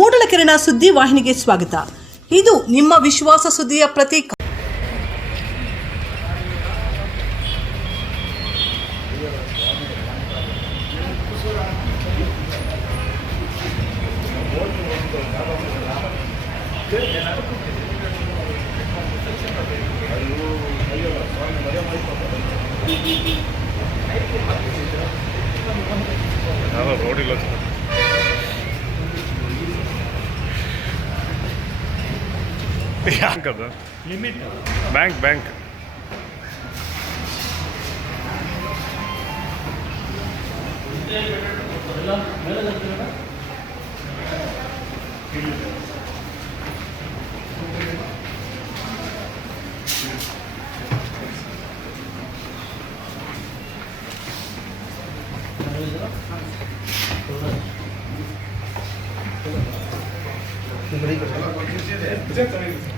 ಮೂಡಲಕೆರೆನ ಸುದ್ದಿ ವಾಹಿನಿಗೆ ಸ್ವಾಗತ. ಇದು ನಿಮ್ಮ ವಿಶ್ವಾಸ ಸುದ್ದಿಯ ಪ್ರತೀಕ. ಯಾಕದು ಲಿಮಿಟ್ ಬ್ಯಾಂಕ್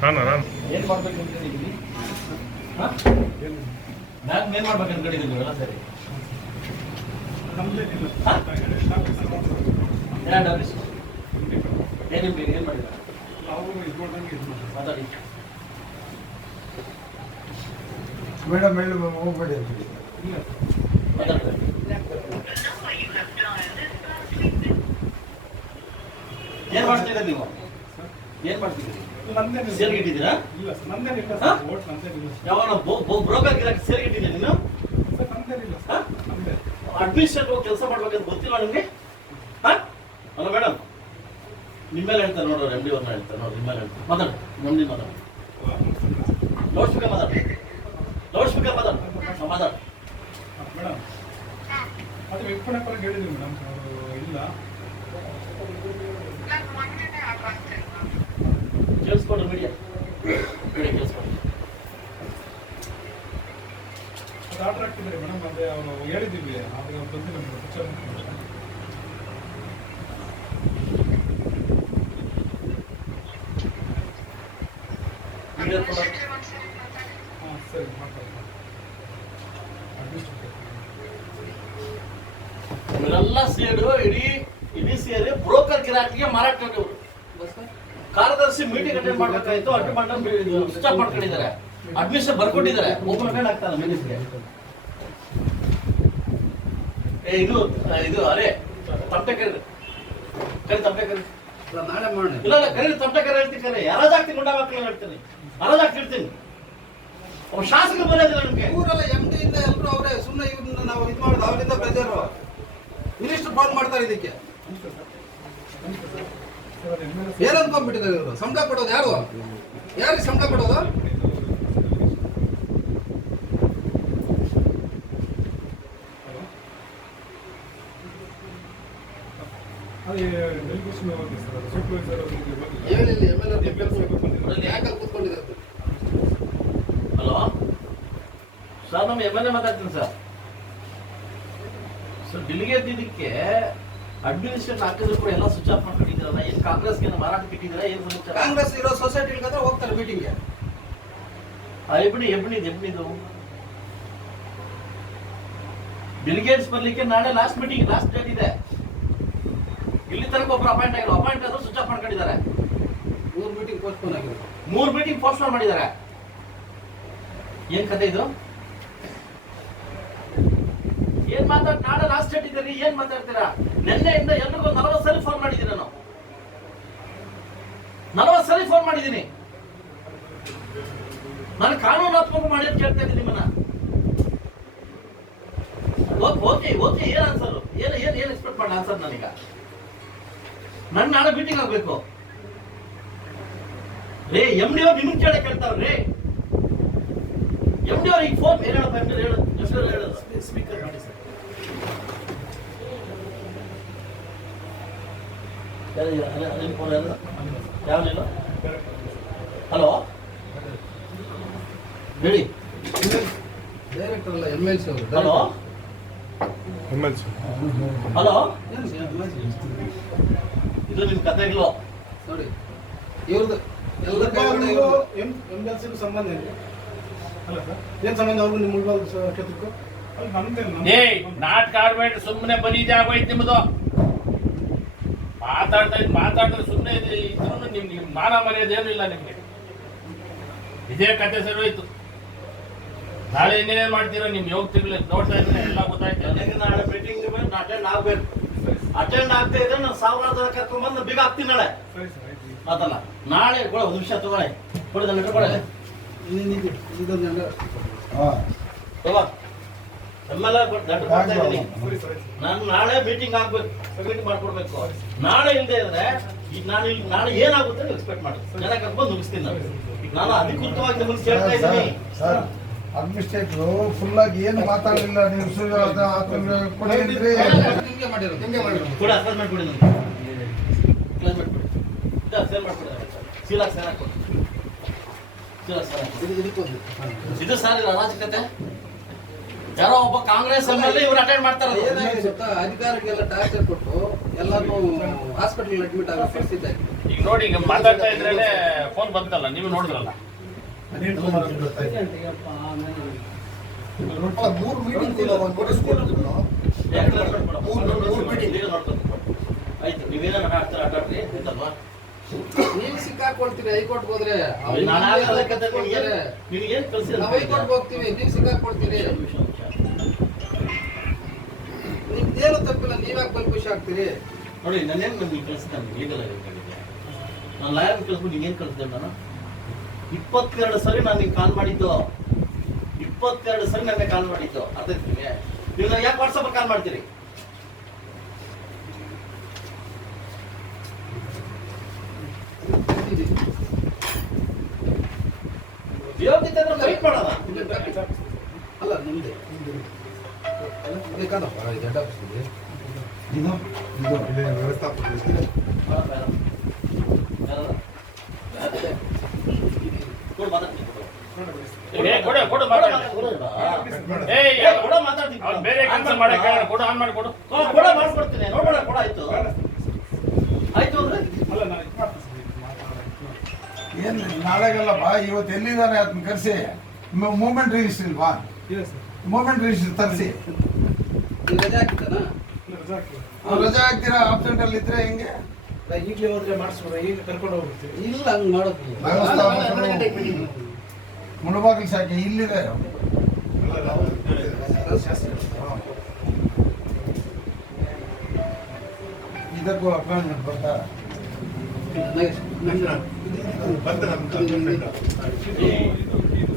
ನಾನು ಏನು ಮಾಡ್ಬೇಕು ಅಂತ ಹೇಳಿದ್ವಿ. ನಾನು ಏನು ಮಾಡ್ಬೇಕು ಅನ್ಕೊಂಡಿದ್ದೀವಿ ಎಲ್ಲ ಸರಿ. ಏನು ಮಾಡಿಲ್ಲ ಮಾತಾಡಿ ಮೇಡಮ್ ಹೋಗ್ಬೇಡಿ ಅಂತ ಮಾತಾಡ್ತಾರೆ. ಏನು ಮಾಡ್ತಿದ್ದೀರಾ ನೀವು? ಏನು ಮಾಡ್ತಿದ್ದೀರಿ? ಸೇರ್ಗಿಟ್ಟಿದ್ದೀರಾ? ಯಾವಾಗ ಬ್ರೋಕರ್ ಗಿರಾಕಿ ಸೇರ್ಗಿಟ್ಟಿದ್ದೀರಾ ನೀನು? ಅಡ್ಮಿನಿಸ್ಟ್ರೇಟಿವ್ ಕೆಲಸ ಮಾಡ್ಬೇಕಂತ ಗೊತ್ತಿಲ್ಲ ನಿಮಗೆ? ಅಲ್ಲ ಮೇಡಮ್, ನಿಮ್ಮ ಮೇಲೆ ಹೇಳ್ತಾರೆ ನೋಡ್ರಿ, ಎಮ್ ಡಿ ಅವ್ರನ್ನ ಹೇಳ್ತಾರೆ ನೋಡ್ರಿ, ನಿಮ್ಮ ಮೇಲೆ ಹೇಳ್ತಾರೆ. ಮಾತಾಡಿ, ಎಮ್ ಡಿ ಮಾತಾಡಿ, ಲೌಡ್ ಸ್ಪೀಕರ್ ಮಾತಾಡಿ, ಲೌಡ್ ಸ್ಪೀಕರ್ ಮಾತಾಡಿ, ಮಾತಾಡಿ ಮೇಡಮ್. ಅದು ವಿಪ್ಪಣೆ ಹೇಳಿದ್ರಿ ಮೇಡಮ್, ಇಲ್ಲ ಕೇಳಿಸ್ಕೊಂಡು ಮೀಡಿಯಾ ಕೇಳಿಸ್ಕೊಂಡು ಅದು ಆರ್ಡರ್ ಆಗ್ತಿದ್ದಾರೆ ಮೇಡಮ್. ಅದೇ ಅವರು ಹೇಳಿದ್ದೀವಿ, ಆದರೆ ಅವ್ರು ಬಂದಿಲ್ಲ ಮೇಡಮ್. ಹಾಂ ಸರಿ ಮಾಡ್ತಾರೆ. ಇವರೆಲ್ಲ ಸೇರು ಇಡೀ ಸೇರಿ ಬ್ರೋಕರ್ ಗಿರಾಕಿಗೆ ಮಾರಾಟ ಮಾಡಿದ್ರು. ಕಾರ್ಯದರ್ಶಿ ಮೀಟಿಂಗ್ ಅಟೆಂಡ್ ಮಾಡ್ಬೇಕಾಯ್ತು, ಅಟೆಂಡ್ ಮಾಡಿ ಸ್ಟಾಪ್ ಮಾಡ್ಕೊಂಡಿದ್ದಾರೆ. ಅಡ್ಮಿಷನ್ ಬರ್ಕೊಟ್ಟಿದ್ದಾರೆ, ಓಪನ್ ಅಟೆಂಡ್ ಆಗ್ತಾನೆ ಮಿನಿಸ್ಟ್ರಿಗೆ. ಇದು ಅರೆ ತಪ್ಪೆ ಕರೀರಿ, ತಪ್ಪೆ ಕರೀರಿ, ನಾಳೆ ಮಾಡೋಣ. ಇಲ್ಲ ಕರೀರಿ, ತಪ್ಪೆ ಕರೆ ಹೇಳ್ತೀನಿ, ಕರೆ ಯಾರಾಗ್ತೀನಿ ಗುಂಡ ಮಕ್ಕಳು ಹೇಳ್ತೀನಿ, ಯಾರಾಗ್ತಿರ್ತೀನಿ. ಒಬ್ಬ ಶಾಸಕ ಬರೋದಿಲ್ಲ ನಿಮ್ಗೆ. ಊರೆಲ್ಲ MD ಇಂದ ಎಲ್ಲರೂ ಅವರೇ, ಸುಮ್ಮನೆ ಇವ್ರನ್ನ ನಾವು ಇದು ಮಾಡೋದು, ಅವರಿಂದ ಪ್ರೆಜರ್. ಮಿನಿಸ್ಟರ್ ಫೋನ್ ಮಾಡ್ತಾರೆ ಇದಕ್ಕೆ. ಏನ್ ಅನ್ಕೊಂಡ್ಬಿಟ್ಟಿದ್ದಾರೆ ಇವರು? ಸಂಬಳ ಕೊಡೋದು ಯಾರಿಗೆ ಸಂಬಳ ಕೊಡೋದು? ಹಲೋ ಸರ್, ನಮ್ಮ MLA ಮಾತಾಡ್ತೀನಿ ಸರ್. ಡೆಲಿಗೆ ಇದಕ್ಕೆ ಅಡ್ಮಿನಿಸ್ಟ್ರೇಷನ್ ಹಾಕಿದ್ರು ಕೂಡ ಎಲ್ಲ ಸ್ವಿಚ್ ಆಫ್ ಮಾಡ್ಕೊಂಡಿದ್ದೀರಲ್ಲ, ಏನು ಕಾಂಗ್ರೆಸ್ಗೆ ಮಾರಾಟಕ್ಕೆ ಇಟ್ಟಿದ್ದೀರಾ? ಏನು ಸಮಾಚಾರ? ಕಾಂಗ್ರೆಸ್ ಇರೋ ಸೊಸೈಟಿಗೆ ಹೋಗ್ತಾರೆ ಮೀಟಿಂಗ್ಗೆ. ಎಬ್ಣಿದು ಡೆಲಿಗೇಟ್ಸ್ ಬರ್ಲಿಕ್ಕೆ ನಾಳೆ ಲಾಸ್ಟ್ ಮೀಟಿಂಗ್, ಲಾಸ್ಟ್ ಡೇಟ್ ಇದೆ. ಇಲ್ಲಿ ತನಕ ಒಬ್ರು ಅಪಾಯಿಂಟ್ ಆದ್ರೂ ಸ್ವಿಚ್ ಆಫ್ ಮಾಡ್ಕೊಂಡಿದ್ದಾರೆ. 3 ಮೀಟಿಂಗ್ ಪೋಸ್ಟ್ಪೋನ್ ಆಗಿದೆ. 3 ಮೀಟಿಂಗ್ ಪೋಸ್ಟ್ಪೋನ್ ಮಾಡಿದ್ದಾರೆ. ಏನ್ ಕತೆ ಇದು? ಏನ್ ನಾಳೆ ಲಾಸ್ಟ್ ಡೇಟ್ ಇದೆ, ಏನ್ ಮಾತಾಡ್ತೀರಾ? ನಿನ್ನೆಯಿಂದ ಎಲ್ರಿಗೂ 40 ಸಲ ಫೋನ್ ಮಾಡಿದ್ದೀನಿ ನಾನು, 40 ಸಲ ಫೋನ್ ಮಾಡಿದ್ದೀನಿ. ನಾನು ಕಾನೂನಾತ್ಮಕ ಮಾಡಿ ಅಂತ ಕೇಳ್ತಾ ಇದ್ದೀನಿ ನಿಮ್ಮನ್ನ. ಓಕೆ ಏನ್ ಆನ್ಸರ್? ಏನ್ ಎಕ್ಸ್ಪೆಕ್ಟ್ ಮಾಡಿ ಆನ್ಸರ್? ನಾನೀಗ ನನ್ನ ನಾಳೆ ಮೀಟಿಂಗ್ ಆಗ್ಬೇಕು ರೇ. MD ಅವ್ರು ನಿಮ್ಮನ್ನ ಕೇಳ್ತಾವ್ರಿ. MD ಅವ್ರಿಗೆ ಫೋನ್ ಹೇಳಪ್ಪ, ಹೇಳು ಸ್ಪೀಕರ್ ಮಾಡಿ ಸರ್. ಯಾವನಿಲ್ಲ? ಹಲೋ ಹೇಳಿ. ಡೈರೆಕ್ಟರ್ ಅಲ್ಲ, MLC ಅವರು. ಹಲೋ ಹಲೋ, ಇದು ನಿಮ್ ಕತೆಗಳು ನೋಡಿ. ಇವ್ರದ್ದು ಎಲ್ಲ MLC ಸಂಬಂಧ ಇದೆ. ಏನ್ ಸಂಬಂಧ ಅವ್ರಿಗೂ ನಿಮ್ಮ ಮುಳ್ಬಾಲ್ ಕ್ಷೇತ್ರಕ್ಕೂ? ನಾಟಕ ಆಡ್ಬೇಡ್ರಿ, ಸುಮ್ಮನೆ ಬರೀದೇ ಆಗೋಯ್ತು ನಿಮ್ಮದು. ಮಾತಾಡಿದ್ರೆ ಸುಮ್ಮನೆ ಇದ್ರೂ ನಿಮ್ಗೆ ಮಾನ ಮರ್ಯಾದೆ ಏನೂ ಇಲ್ಲ ನಿಮ್ಗೆ. ಇದೇ ಕತೆ ಸರಿ ಹೋಯ್ತು. ನಾಳೆ ಇನ್ನೇನೇನ್ ಮಾಡ್ತೀರಾ ನಿಮ್ ಹೋಗ್ತಿರ್ಲಿ ನೋಡ್ತಾ ಇದ್ರೆ ಎಲ್ಲ ಗೊತ್ತಾಯ್ತು. ನನಗೆ ನಾಳೆ ಮೀಟಿಂಗ್ ಅಟೆಂಡ್ ಆಗ್ಬೇಕು. ಅಟೆಂಡ್ ಆಗ್ತಾ ಇದ್ರೆ ನಾನು 1000 ಜನ ಕರ್ಕೊಂಡ್ಬಂದು ಬೀಗ ಹಾಕ್ತೀನಿ ನಾಳೆ. ಅದಲ್ಲ ನಾಳೆ ಒಂದು ನಿಮಿಷ ತಗೊಳ್ಳಿ ಕೊಡಿ ನನ್ನ ಇಟ್ಕೊಳ್ಳಿ. ನಾನು ನಾಳೆ ಮೀಟಿಂಗ್ ಆಗ್ಬೇಕು, ಮೀಟಿಂಗ್ ಮಾಡ್ಕೊಡ್ಬೇಕು. ನಾಳೆ ಇಲ್ಲದೆ ಇದ್ರೆ ಈಗ ನಾನು ಇಲ್ಲಿ ನಾಳೆ ಏನಾಗುತ್ತೆ ಎಕ್ಸ್ಪೆಕ್ಟ್ ಮಾಡಿ ಜನ ಕರ್ಕೊಂಡು ಮುಗಿಸ್ತೀನಿ. ನಾನು ಅಧಿಕೃತವಾಗಿ ನಿಮ್ಮನ್ನು ಕೇಳ್ತಾ ಇದ್ದೀನಿ. ಅಡ್ಮಿನಿಸ್ಟ್ರೇಟ್ರು ಫುಲ್ ಆಗಿ ಏನು ಮಾತಾಡಲಿಲ್ಲ. ನೀವು ಕೂಡ ಅಸೈನ್ಮೆಂಟ್ ಕೊಡಿ ನನಗೆ. ಅಸೈನ್ಮೆಂಟ್ ಕೊಡಿ, ಸೇಲ್ ಮಾಡ್ಕೊಡಿ, ಚೀಲ ಸೇಲ್ ಹಾಕೊಡಿ. ಇದು ಸರ್ ಅರಾಜಕತೆ. ಯಾರೋ ಒಬ್ಬ ಕಾಂಗ್ರೆಸ್ ಎಮ್ಎಲ್ಎ ಇವ್ರು ಅಟೆಂಡ್ ಮಾಡ್ತಾರೆ. ಅಧಿಕಾರಿಗೆಲ್ಲ ಟಾರ್ಚರ್ ಕೊಟ್ಟು ಎಲ್ಲಾನು ಹಾಸ್ಪಿಟಲ್ ಅಡ್ಮಿಟ್ ಆಗೋ ಪರಿಸ್ಥಿತಿ ಆಗಿದೆ. ಈಗ ನೋಡಿ, ಈಗ ಮಾತಾಡ್ತಾ ಇದ್ರೇನೆ ಫೋನ್ ಬಂತಲ್ಲ, ನೀವು ನೋಡಿದ್ರಲ್ಲ. 3 ಮೀಟಿಂಗ್ ನೋಟಿಸ್ ಕೊಟ್ಟಿದ್ರು. ಆಯ್ತು, ನೀವೇನ ಆಟಾಡ್ರಿ ಅಂತಲ್ವಾ? ನೀವು ಸಿಕ್ಕಾಕೊಳ್ತೀರಿ ಹೈಕೋರ್ಟ್ ಹೋದ್ರೆ. ನಿಮ್ಗೇನ್ ಕಳ್ಸಿಲ್ಲ, ನಾವು ಹೈಕೋರ್ಟ್ ಹೋಗ್ತೀವಿ, ನೀವು ಸಿಕ್ಕಾಕೊಳ್ತೀರಿ. ನಿಮ್ದೇನು ತಪ್ಪಿಲ್ಲ, ನೀವ್ಯಾಕೆ ಬಲ್ ಖುಷಿ ಆಗ್ತೀರಿ? ನೋಡಿ ನಾನೇನು ನಿಮ್ಗೆ ಕಳಿಸ್ತಾನೆ ಲೀಗಲ್ ಆಗಿ ನಾನು ಲಾಯರ್ ಕಳಿಸ್ಬಿಟ್ಟು ನಿಂಗೇನು ಕಳಿಸ್ದೆ ನಾನು 22 ಸರಿ ನಾನು ನಿಮ್ಗೆ ಕಾಲ್ ಮಾಡಿದ್ದು. 22 ಸರಿ ನನಗೆ ಕಾಲ್ ಮಾಡಿದ್ದು. ಅರ್ಥ ನಿಮಗೆ? ನೀವು ನಾನು ಯಾಕೆ ವಾಟ್ಸಪ್ ಕಾಲ್ ಮಾಡ್ತೀರಿ? ಯೋಗ್ಯತೆ ಅಂದ್ರೆ ಫೈಟ್ ಮಾಡೋಣ. ಅಲ್ಲ ನಿಮ್ದೆ ಬೇಕಾದಪ್ಪ ಇದು ಹೆಡ್ ಆಫೀಸ್ ಇದೆ. ಇದು ವ್ಯವಸ್ಥಾಪಕ ಬೇರೆ ಕೆಲಸ ಮಾಡಕ್ಕೆ ಕೊಡ ಆನ್ ಮಾಡಿ ಕೊಡು. ಕೊಡ ಮಾಡ್ಕೊಡ್ತೀನಿ. ನೋಡೋಣ ಕೊಡ. ಆಯ್ತು ಆಯ್ತು ಅಂದ್ರೆ ಏನ್ ನಾಳೆಗೆಲ್ಲ ಬಾ. ಇವತ್ತು ಎಲ್ಲಿದ್ದಾನೆ ಅದನ್ನ ಕರೆಸಿ. ಮೂವ್ಮೆಂಟ್ ರಿಜಿಸ್ಟರ್ ಇಲ್ವಾ? ಮೂವ್ಮೆಂಟ್ ರಿಜಿಸ್ಟರ್ ತರಿಸಿ. ರಜಾ ಹಾಕ್ತೀರಾ? ಆಬ್ಸೆಂಟ್ ಅಲ್ಲಿ ಇದ್ರೆ ಹೆಂಗೆ? ಈಗಲೇ ಹೋದ್ರೆ ಮಾಡಿಸ್ಬೋದ? ಈಗ ಕರ್ಕೊಂಡು ಹೋಗ್ಬಿಡ್ತೀವಿ. ಇಲ್ಲ ಹಂಗ್ ಮಾಡೋದು. ಮುಳುಬಾಗಿಲು ಶಾಖೆ ಇಲ್ಲಿದೆ. ಇದಕ್ಕೂ ಅಪಾಯಿಂಟ್ಮೆಂಟ್ ಬರ್ತಾ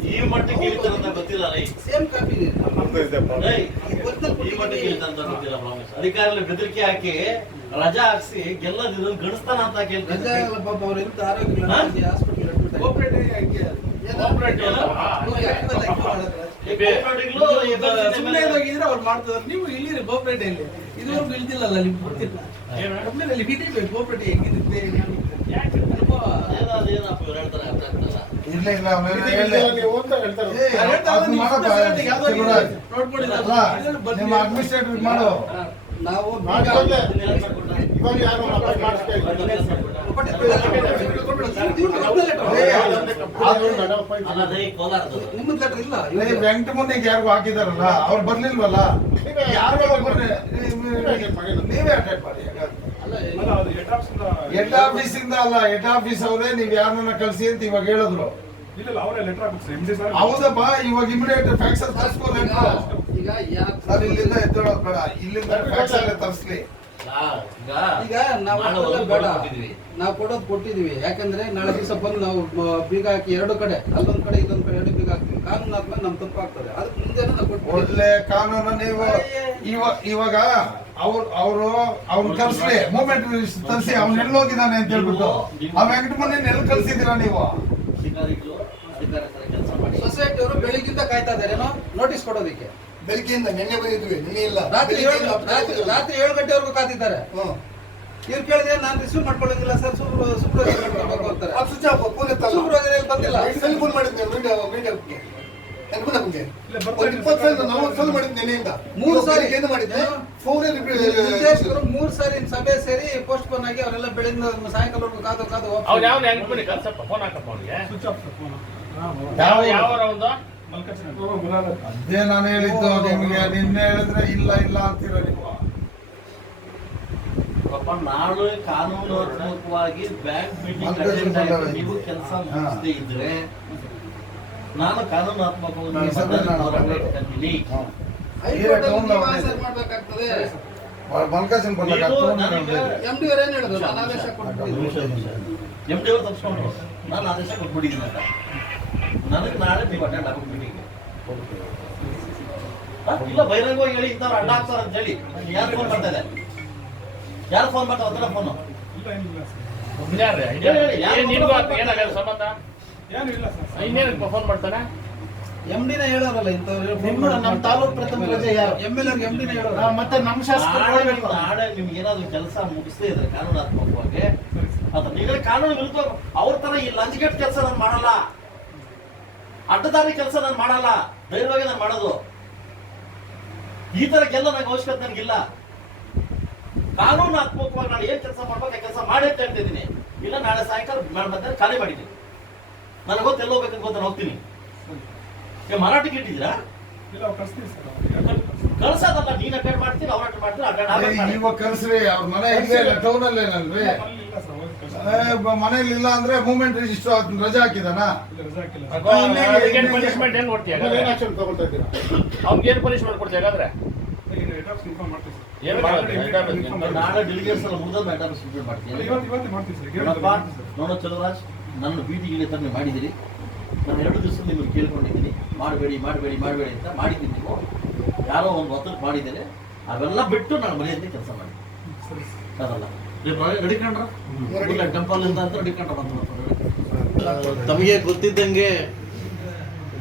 ಈ ಮಟ್ಟಕ್ಕೆ ಇಳಿತಾರಂತ ಗೊತ್ತಿಲ್ಲ. ಸೇಮ್ ಕಾಪಿ ಇದೆ. ಈ ಮಟ್ಟಕ್ಕೆ ಇಳಿತಾರಂತ ಗೊತ್ತಿಲ್ಲ. ಅಧಿಕಾರಿಗಳು ಬೆದರಿಕೆ ಹಾಕಿ ರಜಾ ಹಾಕ್ಸಿ ಗೆಲ್ಲದಿರೋ ಗಣಿಸ್ತಾನ ಅಂತ ಕೇಳ್ತಾರೆ. ಅವ್ರು ಎಂತ ಆರೋಗ್ಯ ಹಾಸ್ಪಿಟಲ್ ಸುಮ್ಮನೆ ಹೋಗಿದ್ರೆ ಅವ್ರು ಮಾಡ್ತಾರೆ. ನೀವು ಇಲ್ಲಿ ಬೋಪೇಟೆಯಲ್ಲಿ ಇದುವರೆಗೂ ಇಳಿದಿಲ್ಲಲ್ಲ, ನಿಮ್ಗೆ ಗೊತ್ತಿಲ್ಲ. ಬೋಪೇಟೆ ಹೆಂಗಿರುತ್ತೆ? ಇಲ್ಲ ಇಲ್ಲ ನಿಮ್ಮ ಅಡ್ಮಿನಿಸ್ಟ್ರೇಟಿವ್ ಮಾಡು. ನಾವು ನಿಮ್ಮದ್ ಲೆಟರ್ ಇಲ್ಲ. ವೆಂಕಟಮುನಿಗೆ ಯಾರಿಗೂ ಹಾಕಿದಾರಲ್ಲ, ಅವ್ರು ಬರ್ಲಿಲ್ವಲ್ಲ. ನೀವೇ ಅಟೆಂಡ್ ಮಾಡಿ. ಹೆಡ್ ಆಫೀಸಿಂದ ಅಲ್ಲ, ಹೆಡ್ ಆಫೀಸ್ ಅವರೇ ನೀವ್ ಯಾರನ್ನ ಕಳ್ಸಿ ಅಂತ ಇವಾಗ ಹೇಳಿದ್ರು. ಹೌದಪ್ಪ, ಇವಾಗ ಇಮಿಡಿಯೇಟ್ ಫ್ಯಾಕ್ಸ್ ತರಿಸ್ಕೊ. ಈಗ ಇಲ್ಲಿಂದ ಎದ್ದೇಳೋದು ಬೇಡ, ಇಲ್ಲಿಂದ ಫ್ಯಾಕ್ಸ್ ಅಲ್ಲೇ ತರಿಸ್ಲಿ. ಈಗ ನಾವು ಬೇಡ, ನಾವು ಕೊಡೋದು ಕೊಟ್ಟಿದೀವಿ. ಯಾಕಂದ್ರೆ ನಾಳೆ ದಿವಸ ಬಂದು ನಾವು ಬೀಗ ಹಾಕಿ 2 ಕಡೆ, ಅಲ್ಲೊಂದ್ ಕಡೆ ಇಲ್ಲೊಂದ್ ಕಡೆ 2 ಬೀಗ ಹಾಕ್ತೀವಿ. ಕಾನೂನು ಆದ್ಮೇಲೆ ನಮ್ ತಪ್ಪು ಆಗ್ತದೆ. ಅದಕ್ಕೆ ಮುಂದೆ ನಾವು ಕೊಟ್ಟು ಒಳ್ಳೆ ಕಾನೂನು. ನೀವು ಇವಾಗ ಅವ್ರು ಕರ್ಸ್ಲಿ, ಮೂವ್ಮೆಂಟ್ ತರಿಸಿ ಅವ್ನು ಎಲ್ಲೋಗಿದ್ದಾನೆ ಅಂತ ಹೇಳ್ಬಿಟ್ಟು ಆ ವೆಂಕಟಮುನಿ ಎಲ್ಲಿ ಕಳ್ಸಿದ್ದೀರಾ ನೀವು? ಸೊಸೈಟಿ ಅವರು ಬೆಳಿಗ್ಗಿಂದ ಕಾಯ್ತಾ ಇದಾರೇನೋ ನೋಟಿಸ್ ಕೊಡೋದಕ್ಕೆ. ಬೆಳಿಗ್ಗೆಯಿಂದ ನಿನ್ನೆ ಬಂದಿದ್ವಿ, ನಿನ್ನೆ ಇಲ್ಲ. ರಾತ್ರಿ 7 ಗಂಟೆವರೆಗೂ ಕಾದಿದ್ದಾರೆ. ಇವ್ರು ಕೇಳಿದ್ರೆ ನಾನು ರಿಸೀವ್ ಮಾಡ್ಕೊಳ್ಳೋದಿಲ್ಲ ಸರ್, ಸೂಪರ್ವೈಸರ್ ಮಾಡ್ಕೊಳ್ಬೇಕು ಅಂತಾರೆ. ಸ್ವಿಚ್ ಆಫ್ ಫೋನ್ ಎತ್ತಲ್ಲ. ಸೂಪರ್ವೈಸರ್ ಬಂದಿಲ್ಲ. ಸೆಲ್ ಫೋನ್ ಮಾಡಿದ್ದೆ ಮೀಡಿಯಾಕ್ಕೆ. ನಮ್ಗೆ 20 ಸಲ ನಾವು ಫೋನ್ ಮಾಡಿದ್ದೆ ನೆನೆಯಿಂದ. 3 ಸಾರಿ ಏನು ಮಾಡಿದ್ದೆ? ಫೋನ್ ನಿರ್ದೇಶಕರು 3 ಸಾರಿ ಸಭೆ ಸೇರಿ ಪೋಸ್ಟ್ ಪೋನ್ ಆಗಿ ಅವರೆಲ್ಲ ಬೆಳಿಗ್ಗೆ ಸಾಯಂಕಾಲವರೆಗೂ ಕಾದು ಅದೇ ನಾನು ಹೇಳಿದ್ದು ನಿಮ್ಗೆ. ನಿನ್ನೆ ಹೇಳಿದ್ರೆ ಇಲ್ಲ ಇಲ್ಲ ಅಂತೀರ ನೀವು. ನಾಳೆ ಕಾನೂನಾತ್ಮಕವಾಗಿ ಬ್ಯಾಂಕ್ ಮೀಟಿಂಗ್ ಅಟೆಂಡ್ ಆಗಿ ನೀವು ಕೆಲಸ ಮುಗಿಸದೇ ಇದ್ರೆ ನಾನು ಕಾನೂನಾತ್ಮಕವಾಗಿ ಹೋರಾಡ್ತೀನಿ. ಮಾಡ್ಬೇಕಾಗ್ತದೆ. ನೀವು MD ಅವ್ರು ಏನ್ ಹೇಳಿದ್ರು? ನಾನು ಆದೇಶ ಕೊಟ್ಬಿಟ್ಟಿದ್ದೀನಿ. MD ಅವ್ರು ತಪ್ಪಿಸ್ಕೊಂಡ್ರು, ನಾನು ಆದೇಶ ಕೊಟ್ಬಿಟ್ಟಿದ್ದೀನಿ ಅಂತ. ನನಗೆ ನಾಳೆ ನೀವು ಅಟೆಂಡ್ ಆಗೋ ಮೀಟಿಂಗ್ ಇಲ್ಲ ಬಹಿರಂಗವಾಗಿ ಹೇಳಿ ಇಂಥವ್ರು ಅಡ್ಡ ಆಗ್ತಾರ ಅಂತ ಹೇಳಿ. ಯಾರು ಫೋನ್ ಮಾಡ್ತಾ ಇದೆ? ಯಾರು ಫೋನ್ ಮಾಡ್ತಾವ ಅಂತ ಫೋನು ಫೋನ್ ಮಾಡ್ತಾನೆ. MD ನೇ ಹೇಳೋರಲ್ಲ ಇಂಥವ್ರು. ನಮ್ಮ ತಾಲೂಕು ಪ್ರಥಮ ಪ್ರಜೆ ಯಾರು? MLA MD ನೇ ಹೇಳೋರು. ಮತ್ತೆ ನಮ್ಮ ಶಾಸಕರು ನಾಳೆ ನಿಮ್ಗೆ ಏನಾದ್ರು ಕೆಲಸ ಮುಗಿಸ್ತೇ ಇದ್ರೆ ಕಾನೂನಾತ್ಮಕವಾಗಿ ಅಥವಾ ನೀವೇ ಕಾನೂನು ವಿರುದ್ಧ ಅವ್ರ ತರ ಈ ಲಂಚ್ಗೆಟ್ ಕೆಲಸ ನಾನು ಮಾಡಲ್ಲ, ಅಡ್ಡದಾರಿ ಕೆಲಸ ನಾನು ಮಾಡಲ್ಲ, ಧೈರ್ಯವಾಗಿ ನಾನು ಮಾಡೋದು. ಈ ತರ ಗೆಲ್ಲ ನಂಗೆ ಅವಶ್ಯಕತೆ ನನಗಿಲ್ಲ. ಕಾನೂನಾತ್ಮಕವಾಗಿ ನಾನು ಏನ್ ಕೆಲಸ ಮಾಡ್ಬೇಕು ಆ ಕೆಲಸ ಮಾಡಿ ಅಂತ ಹೇಳ್ತಿದ್ದೀನಿ. ಇಲ್ಲ ನಾಳೆ ಸಾಯಂಕಾಲ ಮಧ್ಯಾಹ್ನ ಖಾಲಿ ಮಾಡಿದ್ದೀನಿ. ನನಗೆ ಗೊತ್ತು ಎಲ್ಲ ಹೋಗ್ಬೇಕಂತ ಗೊತ್ತ ಹೋಗ್ತೀನಿ. ಮರಾಠಿ ಇಟ್ಟಿದ್ದೀರಾ? ಕಳ್ಸೋದಲ್ಲ, ನೀನ್ ಅಟೆಂಡ್ ಮಾಡ್ತೀನಿ, ಅವ್ರು ಅಟೆಂಡ್ ಮಾಡ್ತೀನಿ, ಅಟೆಂಡ್ ಇವಾಗ ಕರ್ಸ್ರಿ. ಅವ್ರ ಮನೆ ಇಲ್ಲೇ ಟೌನ್ ಅಲ್ಲೇನಲ್ರಿ? ಮನೇಲಿ ಇಲ್ಲ ಅಂದ್ರೆ ಮೂವ್ಮೆಂಟ್ ರಿಜಿಸ್ಟರ್ ರಜೆ ಹಾಕಿದಾನ? ಪನಿಷ್ಮೆಂಟ್ ಏನ್ ಕೊಡ್ತೀಯ? ತಗೊಳ್ತಾ ಇದ್ದೀರಾ? ಅವ್ನಿಗೇನು ಪನಿಷ್ಮೆಂಟ್ ಕೊಡ್ತೀಯ ಹಾಗಾದ್ರೆ? ನಾಳೆ ಡೆಲಿಗೇಟ್ಸ್ ಎಲ್ಲ ಮುಗಿದ ಮ್ಯಾಟರ್ ಸಬ್ಮಿಟ್ ಮಾಡ್ತೀನಿ. ನೋಡೋ ಚಲುವರಾಜ್, ನನ್ನ ಬೀದಿ ಗಿಳಿ ನೀವು ಮಾಡಿದಿರಿ. ನಾನು 2 ದಿವಸ ನಿಮಗೆ ಕೇಳ್ಕೊಂಡಿದ್ದೀನಿ, ಮಾಡಬೇಡಿ ಮಾಡಬೇಡಿ ಮಾಡಬೇಡಿ ಅಂತ ಮಾಡಿದ್ದೀನಿ. ನೀವು ಯಾರೋ ಒಂದು ಒತ್ತಡ ಮಾಡಿದ್ದೇನೆ, ಅವೆಲ್ಲ ಬಿಟ್ಟು ನಾನು ಮನೆಯಂತೆ ಕೆಲಸ ಮಾಡಿ ಅದಲ್ಲ ನಡಿಕೊಂಡ್ರ ಟೆಂಪಲ್ ಅಂತ ನಡಿಕೊಂಡ್ರ. ತಮಗೆ ಗೊತ್ತಿದ್ದಂಗೆ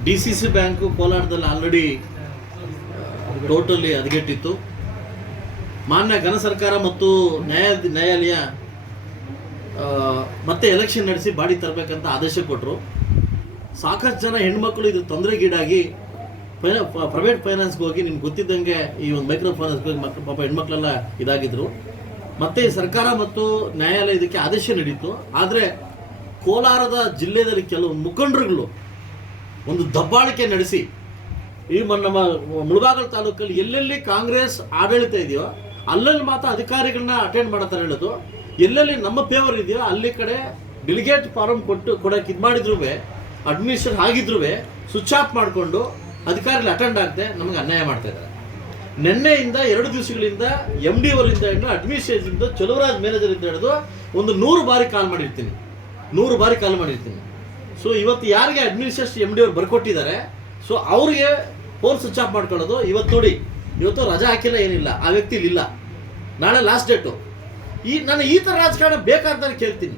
DCC ಬ್ಯಾಂಕು ಕೋಲಾರದಲ್ಲಿ ಆಲ್ರೆಡಿ ಟೋಟಲಿ ಹದಗೆಟ್ಟಿತ್ತು. ಮಾನ್ಯ ಘನ ಸರ್ಕಾರ ಮತ್ತು ನ್ಯಾಯಾಲಯ ಮತ್ತೆ ಎಲೆಕ್ಷನ್ ನಡೆಸಿ ಬಾಡಿ ತರಬೇಕಂತ ಆದೇಶ ಕೊಟ್ಟರು. ಸಾಕಷ್ಟು ಜನ ಹೆಣ್ಮಕ್ಳು ಇದು ತೊಂದರೆಗೀಡಾಗಿ ಪ್ರೈವೇಟ್ ಫೈನಾನ್ಸ್ಗೆ ಹೋಗಿ ನಿಮ್ಗೆ ಗೊತ್ತಿದ್ದಂಗೆ ಈ ಒಂದು ಮೈಕ್ರೋ ಫೈನಾನ್ಸ್ಗೆ ಹೋಗಿ ಪಾಪ ಹೆಣ್ಮಕ್ಳೆಲ್ಲ ಇದಾಗಿದ್ರು. ಮತ್ತೆ ಸರ್ಕಾರ ಮತ್ತು ನ್ಯಾಯಾಲಯ ಇದಕ್ಕೆ ಆದೇಶ ನೀಡಿತ್ತು. ಆದರೆ ಕೋಲಾರದ ಜಿಲ್ಲೆಯಲ್ಲಿ ಕೆಲವು ಮುಖಂಡರುಗಳು ಒಂದು ದಬ್ಬಾಳಿಕೆ ನಡೆಸಿ ಈ ನಮ್ಮ ಮುಳಬಾಗಲ್ ತಾಲೂಕಲ್ಲಿ ಎಲ್ಲೆಲ್ಲಿ ಕಾಂಗ್ರೆಸ್ ಆಡಳಿತ ಇದೆಯೋ ಅಲ್ಲಲ್ಲಿ ಮಾತ್ರ ಅಧಿಕಾರಿಗಳನ್ನ ಅಟೆಂಡ್ ಮಾಡತ್ತಾರೆ ಹೇಳೋದು. ಎಲ್ಲೆಲ್ಲಿ ನಮ್ಮ ಫೇವರ್ ಇದೆಯೋ ಅಲ್ಲಿ ಕಡೆ ಡೆಲಿಗೇಟ್ ಫಾರಂ ಕೊಡೋಕೆ ಇದು ಮಾಡಿದ್ರು, ಅಡ್ಮಿನಿಸ್ಟ್ರೇಷನ್ ಆಗಿದ್ರು ಸ್ವಿಚ್ ಆಫ್ ಮಾಡಿಕೊಂಡು ಅಧಿಕಾರಿಗಳು ಅಟೆಂಡ್ ಆಗದೆ ನಮಗೆ ಅನ್ಯಾಯ ಮಾಡ್ತಾ ಇದ್ದಾರೆ. ನಿನ್ನೆಯಿಂದ 2 ದಿವಸಗಳಿಂದ MD ಅವರಿಂದ ಹಿಡಿದು ಅಡ್ಮಿನಿಸ್ಟ್ರೇಷನ್ ಚಲುವರಾಜ್ ಮ್ಯಾನೇಜರ್ ಇಂದ ಹಿಡಿದು ಒಂದು 100 ಬಾರಿ ಕಾಲ್ ಮಾಡಿರ್ತೀನಿ, 100 ಬಾರಿ ಕಾಲ್ ಮಾಡಿರ್ತೀನಿ. ಸೊ ಇವತ್ತು ಯಾರಿಗೆ ಅಡ್ಮಿನಿಸ್ಟ್ರೇಷನ್ MD ಅವ್ರು ಬರ್ಕೊಟ್ಟಿದ್ದಾರೆ, ಸೊ ಅವ್ರಿಗೆ ಫೋನ್ ಸ್ವಿಚ್ ಆಫ್ ಮಾಡ್ಕೊಳ್ಳೋದು. ಇವತ್ತು ನೋಡಿ, ಇವತ್ತು ರಜಾ ಹಾಕಿಲ್ಲ, ಏನಿಲ್ಲ, ಆ ವ್ಯಕ್ತಿ ಇಲ್ಲ, ನಾಳೆ ಲಾಸ್ಟ್ ಡೇಟು. ನಾನು ಈ ಥರ ರಾಜಕಾರಣ ಬೇಕಾಂತ ಕೇಳ್ತೀನಿ.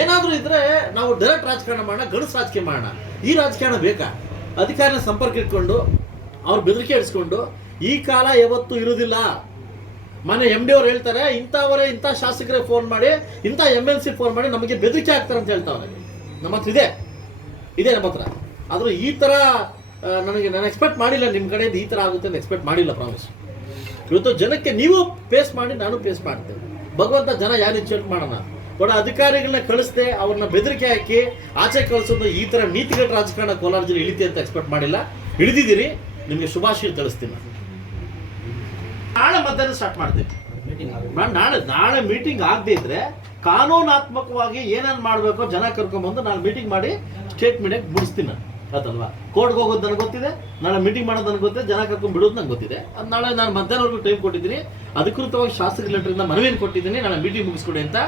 ಏನಾದರೂ ಇದ್ರೆ ನಾವು ಡೈರೆಕ್ಟ್ ರಾಜಕಾರಣ ಮಾಡೋಣ, ಗಣಸ್ ರಾಜಕೀಯ ಮಾಡೋಣ. ಈ ರಾಜಕಾರಣ ಬೇಕಾ? ಅಧಿಕಾರಿನ ಸಂಪರ್ಕ ಇಟ್ಕೊಂಡು ಅವ್ರು ಬೆದರಿಕೆ ಇಡಿಸ್ಕೊಂಡು ಈ ಕಾಲ ಯಾವತ್ತೂ ಇರುವುದಿಲ್ಲ. ಮನೆ MD ಅವ್ರು ಹೇಳ್ತಾರೆ, ಇಂಥವರೇ ಇಂಥ ಶಾಸಕರೇ ಫೋನ್ ಮಾಡಿ, ಇಂಥ MLC ಫೋನ್ ಮಾಡಿ ನಮಗೆ ಬೆದರಿಕೆ ಆಗ್ತಾರೆ ಅಂತ ಹೇಳ್ತಾವ್ರೆ. ನಮ್ಮ ಹತ್ರ ಇದೆ ನಮ್ಮ ಹತ್ರ. ಆದರೂ ಈ ಥರ ನಾನು ಎಕ್ಸ್ಪೆಕ್ಟ್ ಮಾಡಿಲ್ಲ. ನಿಮ್ಮ ಕಡೆಯಿಂದ ಈ ಥರ ಆಗುತ್ತೆ ಅಂತ ಎಕ್ಸ್ಪೆಕ್ಟ್ ಮಾಡಿಲ್ಲ. ಪ್ರಾಮಿಸ್. ಇವತ್ತು ಜನಕ್ಕೆ ನೀವು ಫೇಸ್ ಮಾಡಿ, ನಾನು ಫೇಸ್ ಮಾಡ್ತೇವೆ. ಭಗವಂತ ಜನ ಯಾರು ಇನ್ಸಲ್ಟ್ ಮಾಡೋಣ, ಬಡ ಅಧಿಕಾರಿಗಳನ್ನ ಕಳಿಸ್ದೆ ಅವ್ರನ್ನ ಬೆದರಿಕೆ ಹಾಕಿ ಆಚೆ ಕಳಿಸೋದು, ಈ ಥರ ನೀತಿಗಟ್ಟ ರಾಜಕಾರಣ ಕೋಲಾರ ಜಿಲ್ಲೆ ಇಳಿತೆ ಅಂತ ಎಕ್ಸ್ಪೆಕ್ಟ್ ಮಾಡಿಲ್ಲ. ಹಿಡಿದಿದ್ದೀರಿ, ನಿಮಗೆ ಶುಭಾಶಯ ತಿಳಿಸ್ತೀನಿ. ನಾಳೆ ಮಧ್ಯಾಹ್ನ ಸ್ಟಾರ್ಟ್ ಮಾಡ್ತೀನಿ. ನಾಳೆ ಮೀಟಿಂಗ್ ಆಗದೆ ಇದ್ರೆ ಕಾನೂನಾತ್ಮಕವಾಗಿ ಏನೇನು ಮಾಡಬೇಕೋ ಜನ ಕರ್ಕೊಂಡ್ಬಂದು ನಾನು ಮೀಟಿಂಗ್ ಮಾಡಿ ಸ್ಟೇಟ್ಮೆಂಟ್ ಮುಗಿಸ್ತೀನಿ. ಅದಲ್ವಾ, ಕೋರ್ಟ್ಗೆ ಹೋಗೋದು ನನಗೆ ಗೊತ್ತಿದೆ, ನಾಳೆ ಮೀಟಿಂಗ್ ಮಾಡೋದು ನನಗೆ ಗೊತ್ತಿದೆ, ಜನ ಕರ್ಕೊಂಡು ಬಿಡೋದು ನಂಗೆ ಗೊತ್ತಿದೆ. ಅದು ನಾಳೆ ನಾನು ಮಧ್ಯಾಹ್ನವರೆಗೂ ಟೈಮ್ ಕೊಟ್ಟಿದ್ದೀನಿ. ಅಧಿಕೃತವಾಗಿ ಶಾಸಕರ ಲೆಟರಿಂದ ಮನವಿಯನ್ನು ಕೊಟ್ಟಿದ್ದೀನಿ, ನಾಳೆ ಮೀಟಿಂಗ್ ಮುಗಿಸ್ಕೊಡಿ ಅಂತ.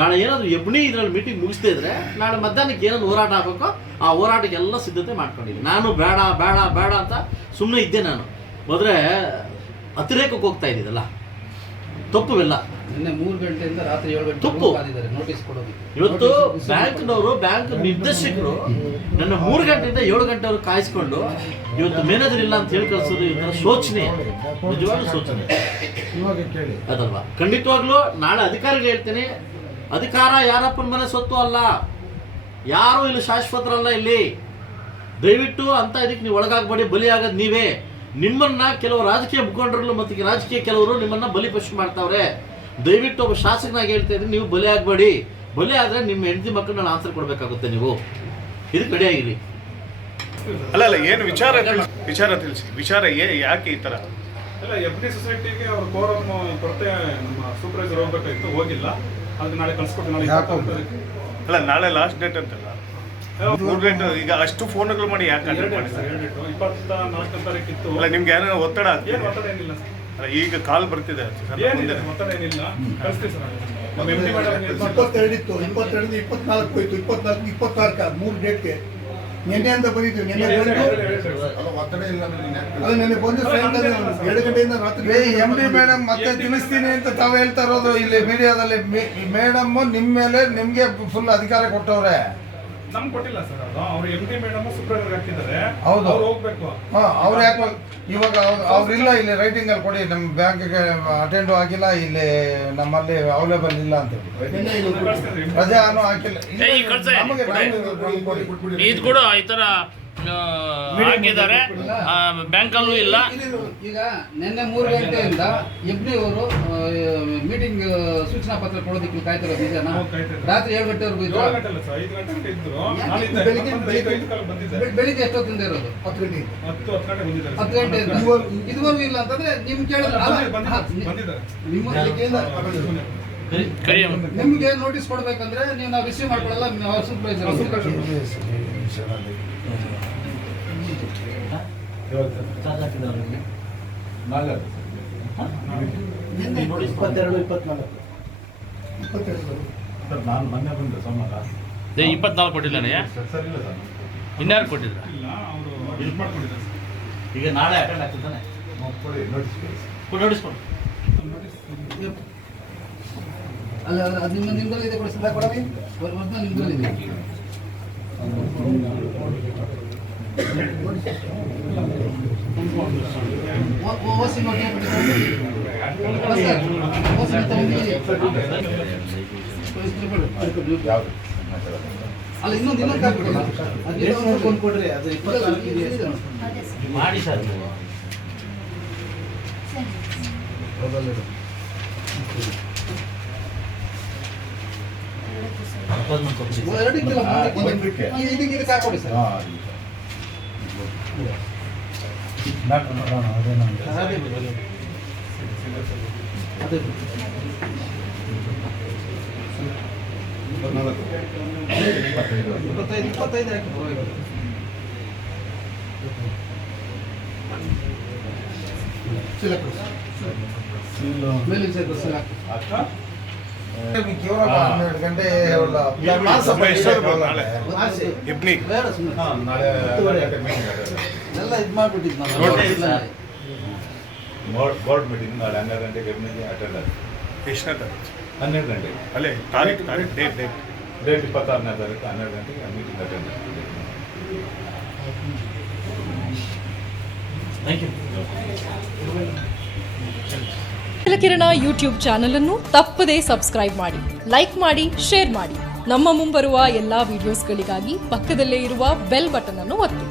ನಾಳೆ ಏನಾದರೂ ಎಬ್ಣಿ ಇದರಲ್ಲಿ ಮೀಟಿಂಗ್ ಮುಗಿಸ್ತಾ ಇದ್ರೆ ನಾಳೆ ಮಧ್ಯಾಹ್ನಕ್ಕೆ ಏನಾದ್ರು ಹೋರಾಟ ಆಗಬೇಕೋ ಆ ಹೋರಾಟಕ್ಕೆ ಎಲ್ಲ ಸಿದ್ಧತೆ ಮಾಡ್ಕೊಂಡಿದ್ದೀನಿ. ನಾನು ಬೇಡ ಬೇಡ ಬೇಡ ಅಂತ ಸುಮ್ಮನೆ ಇದ್ದೆ. ನಾನು ಹೋದರೆ ಅತಿರೇಕಕ್ಕೆ ಹೋಗ್ತಾ ಇದ್ದಿದ್ದಲ್ಲ, ತಪ್ಪುವೆಲ್ಲ. ನಿನ್ನೆ 3 ಗಂಟೆಯಿಂದ ರಾತ್ರಿ 7 ಗಂಟೆ ತಪ್ಪು. ನೋಟಿಸ್ ಕೊಡೋದು. ಇವತ್ತು ಬ್ಯಾಂಕ್ನವರು, ಬ್ಯಾಂಕ್ ನಿರ್ದೇಶಕರು ನನ್ನ 3 ಗಂಟೆಯಿಂದ 7 ಗಂಟೆವರೆಗೂ ಕಾಯಿಸ್ಕೊಂಡು ಇವತ್ತು ಮ್ಯಾನೇಜರ್ ಇಲ್ಲ ಅಂತ ಹೇಳಿ ಕಳಿಸೋದು ಇದರ ಶೋಚನೆ, ನಿಜವಾಗ್ಲೂ ಶೋಚನೆ ಅದಲ್ವಾ. ಖಂಡಿತವಾಗ್ಲೂ ನಾಳೆ ಅಧಿಕಾರಿಗಳು ಹೇಳ್ತೀನಿ, ಅಧಿಕಾರ ಯಾರಪ್ಪನ ಮನೆ ಸೊತ್ತು ಅಲ್ಲ, ಯಾರು ಇಲ್ಲಿ ಶಾಶ್ವತರಲ್ಲ. ಇಲ್ಲಿ ದಯವಿಟ್ಟು ಅಂತ ಇದಕ್ಕೆ ನೀವು ಒಳಗಾಗಬೇಡಿ. ಬಲಿ ಆಗೋದು ನೀವೇ. ನಿಮ್ಮನ್ನ ಕೆಲವು ರಾಜಕೀಯ ಮುಖಂಡರು ಮತ್ತು ರಾಜಕೀಯ ಕೆಲವರು ನಿಮ್ಮನ್ನ ಬಲಿಪಶು ಮಾಡ್ತಾವ್ರೆ. ದಯವಿಟ್ಟು ಒಬ್ಬ ಶಾಸಕನಾಗಿ ಹೇಳ್ತಾ ಇದ್ದೀನಿ, ನೀವು ಬಲಿ ಆಗಬೇಡಿ. ಬಲಿ ಆದರೆ ನಿಮ್ಮ ಹೆಂಡತಿ ಮಕ್ಕಳನ್ನ ಆನ್ಸರ್ ಕೊಡಬೇಕಾಗುತ್ತೆ. ನೀವು ಇದಕ್ಕೆ ರೆಡಿಯಾಗಿರಿ. ಅಲ್ಲ ಏನು ವಿಚಾರ ತಿಳಿಸಿ. ವಿಚಾರ ಯಾಕೆ ಈ ಥರ? ಇಲ್ಲ FD ಸೊಸೈಟಿಗೆ ಅವ್ರ ಕೋರಮ್ ಕೊರತೆ ನಮ್ಮ ಸೂಪರ್ವೈಸರ್ ಹೋಗ್ಬೇಕಾಗಿತ್ತು, ಹೋಗಿಲ್ಲ. ಅದು ನಾಳೆ ಕಳ್ಸ್ಕೊಟ್ಟು ನಾಳೆ ಅಲ್ಲ ನಾಳೆ ಲಾಸ್ಟ್ ಡೇಟ್ ಅಂತಲ್ಲ, 3 ಡೇಟ್. ಈಗ ಅಷ್ಟು ಫೋನ್ಗಳು ಮಾಡಿ ಯಾಕೆ ಅಟೆಂಡ್ ಮಾಡಿ ಸರ್? 24 ತಾರೀಕಿತ್ತು. ಅಲ್ಲ ನಿಮ್ಗೆ ಏನಾದ್ರು ಒತ್ತಡ ಏನು ಆಗ್ತಿದೆ? ಒತ್ತಡ ಏನಿಲ್ಲ ಸರ್. ಅಲ್ಲ, ಈಗ ಕಾಲ್ ಬರ್ತಿದೆ ಸರ್, ಏನಿಲ್ಲ ಒತ್ತಡ ಏನಿಲ್ಲ, ಕಳಿಸ್ತೀವಿ ಸರ್. ನಮ್ಮ MD ಮೇಡಮ್ 22 ಇತ್ತು, 22 24 ಹೋಯ್ತು, 24 26 3 ಡೇಟ್ಗೆ ನಿನ್ನೆ ಅಂತ ಬಂದಿದ್ವಿ. ನಿನ್ನೆ ಒತ್ತಡ ಇಲ್ಲ, ಅದು ನಿನ್ನೆ ಬಂದು ಸಾಯಂಕಾಲ 2 ಗಂಟೆಯಿಂದ ರಾತ್ರಿ MD ಮೇಡಮ್ ಮತ್ತೆ ತಿಳಿಸ್ತೀನಿ ಅಂತ ತಾವು ಹೇಳ್ತಾ ಇರೋದು ಇಲ್ಲಿ ಮೀಡಿಯಾದಲ್ಲಿ. ಮೇಡಮ್ ನಿಮ್ಮ ಮೇಲೆ ನಿಮ್ಗೆ ಫುಲ್ ಅಧಿಕಾರ ಕೊಟ್ಟವ್ರೆ. ನಮ್ಗೆ ಕೊಟ್ಟಿಲ್ಲ ಸರ್, ಅದು ಅವ್ರು MD ಮೇಡಮ್ ಸೂಪರ್ವೈಸರ್ ಹಾಕಿದ್ದಾರೆ. ಹೌದು, ಅವ್ರು ಹೋಗ್ಬೇಕು. ಅವ್ರು ಯಾಕೆ ಇವಾಗ ಅವ್ರಿಲ್ಲ ಇಲ್ಲಿ ರೈಟಿಂಗ್ ಅಲ್ಲಿ ಕೊಡಿ, ನಮ್ಮ ಬ್ಯಾಂಕ್ಗೆ ಅಟೆಂಡ್ ಆಗಿಲ್ಲ, ಇಲ್ಲಿ ನಮ್ಮಲ್ಲಿ ಅವೈಲೇಬಲ್ ಇಲ್ಲ ಅಂತ ರಜಾನು ಹಾಕಿಲ್ಲ. ನಮಗೆ ಇದು ಕೂಡ ಈ ತರ ಹಾಕಿದ್ದಾರೆ, ಬ್ಯಾಂಕಲ್ಲೂ ಇಲ್ಲ. ಈಗ ನಿನ್ನೆ 3 ಗಂಟೆಯಿಂದ FD ಅವರು ಮೀಟಿಂಗ್ ಸೂಚನಾ ಪತ್ರ ಕೊಡೋದಕ್ಕೆ ಕಾಯ್ತಿರೋದು ನಿಜನಾ? ರಾತ್ರಿ 7 ಗಂಟೆವರೆಗೂ ಇದ್ರು. 7 ಗಂಟೆ ಅಲ್ಲ ಸರ್, 5 ಗಂಟೆ ಇದ್ರು. ಬೆಳಿಗ್ಗೆ ಬೆಳಿಗ್ಗೆ ಎಷ್ಟೊತ್ತಿಂದ ಇರೋದು? 10 ಗಂಟೆ 10 ಗಂಟೆ ಬಂದಿದ್ದಾರೆ. 10 ಗಂಟೆಯಿಂದ ಇದುವರೆಗೂ ಇಲ್ಲ ಅಂತಂದ್ರೆ ನಿಮ್ ಕೇಳಿದ್ರೆ ಬಂದಿದ್ದಾರೆ. ನಿಮ್ಗೆ ನೋಟಿಸ್ ಕೊಡ್ಬೇಕಂದ್ರೆ ನೀವು ನಾವು ರಿಸೀವ್ ಮಾಡ್ಕೊಳ್ಳಲ್ಲ, ಅವ್ರ ಸೂಪರ್ವೈಸರ್ ನಾನು ಮೊನ್ನೆ ಬಂದೆ ಸೋಮವಾರ. 24 ಕೊಟ್ಟಿಲ್ಲ, ಇನ್ಯಾರು ಕೊಟ್ಟಿದ್ರ? ಇಲ್ಲ, ಅವರು ಇದು ಮಾಡ್ಕೊಂಡಿದ್ದಾರೆ ಸರ್. ಈಗ ನಾಳೆ ಅಟೆಂಡ್ ಆಗ್ತಿದ್ದಾನೆ. ನೋಟಿಸ್ ಕೊಡು. ಅಲ್ಲ ಅದು ನಿಮ್ಮಲ್ಲಿ ಇದೆ ಕೊಡಿ ಸದಾ ಕೊಡವಿ ನಿಮ್ಮಲ್ಲಿ ಇದೆ. ಓಸಿ ನೋಡಿ ಅಲ್ಲ ಇನ್ನೊಂದು ಕಾಪಿ ಕೊಡ್ರಿ, ಅದು 24 ಮಾಡಿ ಸರ್. ಇದಕ್ಕೆ ಹಾಕೊಡಿ ಸರ್. ಅದೇ 25 ಹಾಕಿ ಮೇಲಿನ ಸರ್ ಹಾಕಿ. 12 ಗಂಟೆ ಇಬ್ನಿಗ್ ಬೇಡ ಸುಮ್ಮನೆ ಎಲ್ಲ ಇದು ಮಾಡ್ಬಿಟ್ಟಿದ್ದು ನಾವು. ಬೋರ್ಡ್ ಮೀಟಿಂಗ್ ನಾಳೆ 12 ಗಂಟೆಗೆ ಅಟೆಂಡ್ ಆಗುತ್ತೆ. ಎಷ್ಟನೇ ತಾರೀಕು? 12 ಗಂಟೆಗೆ. ಅಲ್ಲೇ ತಾರೀಕು ಡೇಟ್ 26ನೇ ತಾರೀಕು 12 ಗಂಟೆಗೆ ಮೀಟಿಂಗ್ ಅಟೆಂಡ್ ಆಗುತ್ತೆ. Thank you. Kirana YouTube channel ಅನ್ನು ತಪ್ಪದೇ ಸಬ್ಸ್ಕ್ರೈಬ್ ಮಾಡಿ, ಲೈಕ್ ಮಾಡಿ, ಶೇರ್ ಮಾಡಿ. ನಮ್ಮ ಮುಂಬರುವ ಎಲ್ಲಾ ವಿಡಿಯೋಸ್ಗಳಿಗಾಗಿ ಪಕ್ಕದಲ್ಲೇ ಇರುವ ಬೆಲ್ ಬಟನ್ ಅನ್ನು ಒತ್ತಿ.